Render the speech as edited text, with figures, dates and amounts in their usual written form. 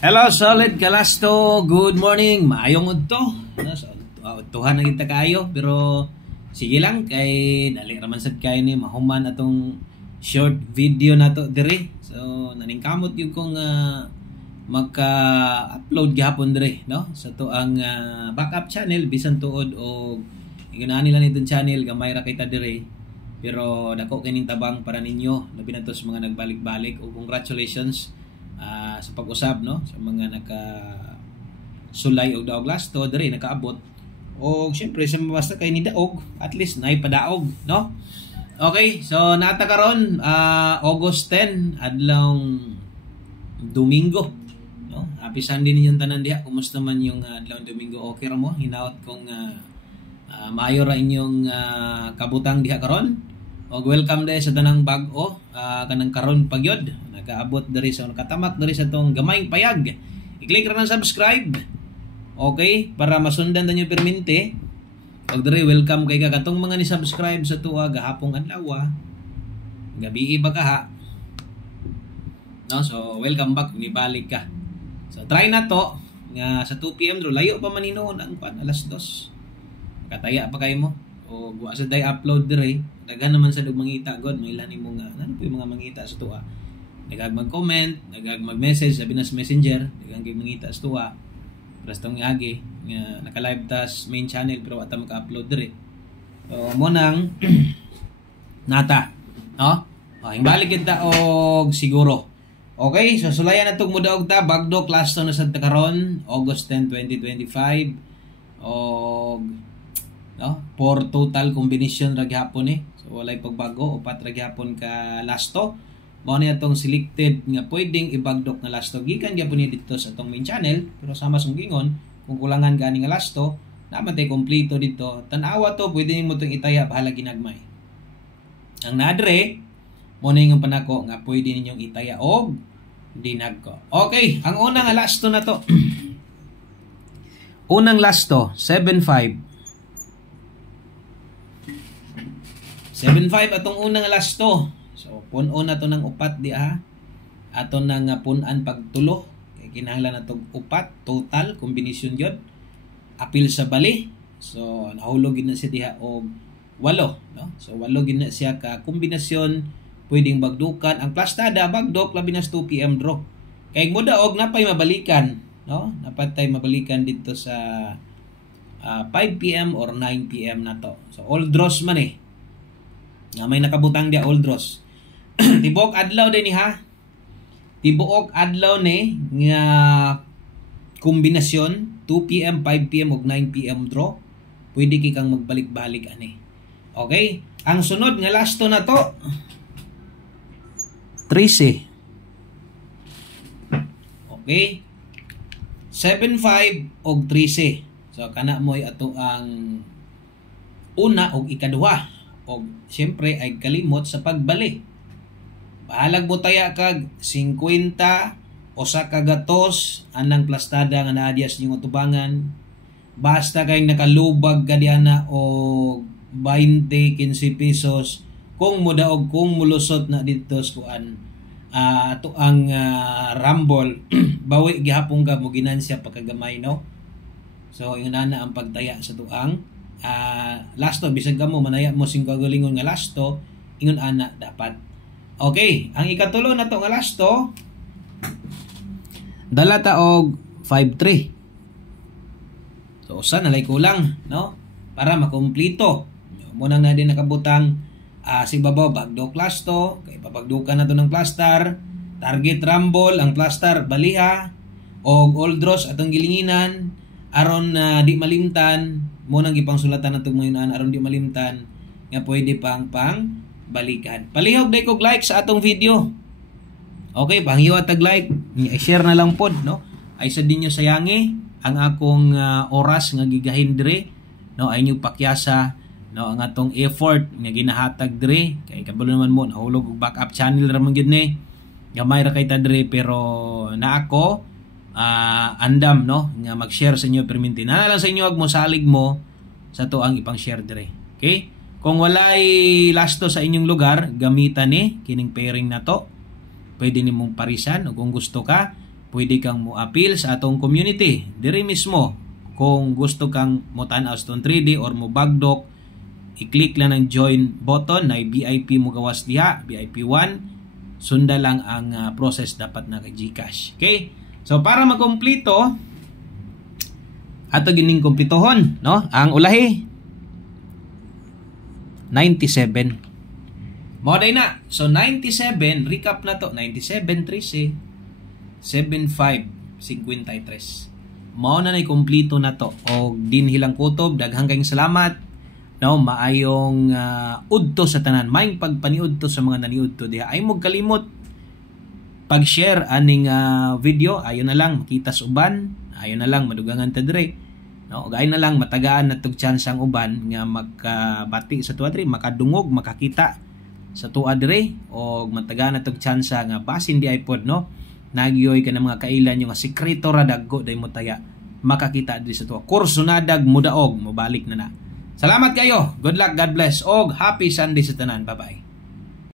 Hello, solid Kalasto. Good morning. Maayong udto. Tuhan na kita kayo, pero sige lang kay dali raman sad kay ni mahuman atong short video nato dire. So naningkamot yung kong maka-upload gihapon dire, no? Sa to ang backup channel bisan tuod og iganahan nila nitong channel gamay ra kita dire. Pero dako kining tabang para ninyo labi na to sa mga nagbalik-balik o congratulations sa pag-usab, no, sa mga naka sulay og daog lasto diri nakaabot o syempre sa basta kay ni daog at least nay padaog, no. Okay, so nata karon August 10 adlong Domingo, no. Happy Sunday ninyong tanan diha. Kumusta man yung adlong Domingo? Okay ra mo? Hinaot kong maayo ra inyong kabutang diha karon. Og welcome dahil sa tanang bag-o kanang karon pagyod nakaabot diri sa nakatamak diri sa tong gamayng payag. I-click ra ng subscribe, okay, para masundan ninyo permente. Og diri welcome kay katong mga ni subscribe sa tuwa gahapong adlaw, gabi ba ka ha, no? So welcome back, nibalik ka. So try na to nga sa 2 PM dro layo pa man hinoon ang alas 2 kataya pa kay mo o wa sa day upload dire. Daghan naman sa mangita god may ilan nimo nga ano po yung mga mangita sa tuwa, nagag mag-comment, nagag mag-message sabi na sa messenger, nagag mangita sa tuwa prastong agi nga naka-live tas main channel pero wata maka-upload dire. So mo nang nata, no? Balik kita og siguro. Okay, so sulayan na itong mudaog ta bagdo class to na sa karon August 10, 2025 og no, for total combination ra gyapon ni. So walay pagbago, upat ra gyapon ka lasto. Mao ni atong selected nga pwedeng ibagdok nga lasto gikan gyapon ni dito sa atong main channel, pero sama sung gingon kung kulangan gani nga lasto naman tay kompleto dito. Tan-awa to pwede nimo tong itaya bahala ginagmay. Ang nadre mo ni nga panako nga pwede ninyong itaya og dinagko. Okay, ang unang lasto na to. Unang lasto 7-5 atong unang lasto. So puno na to ng upat di ha. Ato nang punan pagtulo. Kay kinahanglan nato upat total kombinasyon yun. Apil sa bali. So nahulog gid na siya diha og 8, no? So 8 gid na siya ka kombinasyon pwedeng bagdukan. Ang plastada bagdok labi na 2 PM draw. Kay muda og napay mabalikan, no? Napatay mabalikan dito sa 5 PM or 9 PM na to. So all draws man eh. Nga may nakabutang dia all draws. Tibuok adlaw din ni ha. Tibuok adlaw ni nga kombinasyon 2 PM, 5 PM ug 9 PM draw. Pwede ki kang magbalik-balik ani. Okay? Ang sunod nga lasto na to 13. Okay? 7-5 og 13. So kana mo'y ato ang una og ikaduha. O siyempre ay kalimot sa pagbali. Bahalag mo taya kag 50 o sa kagatos anang plastada nga naadias niyong utubangan. Basta kay nakalubag ka diana o 20, 15 pesos kung mudaog kung mulusot na dito sa kuan ato ang rumble bawi gihapon ka mo ginansya pagkagamay, no? So yun na ang pagtaya sa tuang lasto bisag kamo manaya mo sing kagalingon nga lasto ingon ana dapat. Okay, ang ikatulo na to nga lasto dala ta og 5-3. So usa na lay kulang, no, para makumpleto. Muna na din nakabutang si babaw bagdok lasto kay papagdukan na to ng plaster target rumble ang plaster baliha og all draws atong gilinginan aron di malimtan mo nang gipangsulatan nato mo yun aron di malimtan nga pwede pang balikan. Palihog day kog like sa atong video. Okay, panghiwa tag like, i-share na lang pod, no? Ay sa dinyo sayangi ang akong oras nga gigahin dire, no? Ay inyo pakyasa, no, ang atong effort nga ginahatag dire kay kabalo naman mo nahulog og backup channel ra man gid ni. Gamay ra kay ta dire pero na ako andam, no, nga mag-share sa inyo perminti. Na lang sa inyo ag mo salig mo sa to ang ipang-share dire. Okay? Kung walay lasto sa inyong lugar, gamitan ni kining pairing na to. Pwede nimong parisan o kung gusto ka, pwede kang mo appeal sa atong community diri mismo. Kung gusto kang mo tan-aw sa 3D or mo bagdok, i-click lang ang join button na VIP mo gawas diha, VIP 1. Sunda lang ang process dapat na kay GCash. Okay? So para makumpleto ato gining kumpletohon, no? Ang ulahi 97. Mo day na. So 97, recap na to. 97 13 75 53. Mao na nay kumpleto na to. Og dinhilang kutob, daghang kayong salamat. No, maayong udto sa tanan. Maayong pagpaniudto sa mga naniudto diha. Ay mo kalimot pag-share aning video. Ayon na lang makita sa uban. Ayon na lang madugangan ta dire. No, gay na lang matagaan na tug chance ang uban nga makabati sa tuwa dire, makadungog, makakita sa tuwa dire, o matagaan na tug chance nga basin di iPod, no. Nagyoy ka ng mga kailan yung sekreto ra daggo day mo taya makakita di sa tuwa. Kurso na dag mudaog, mobalik na na. Salamat kayo. Good luck, God bless, og happy Sunday sa tanan. Bye-bye.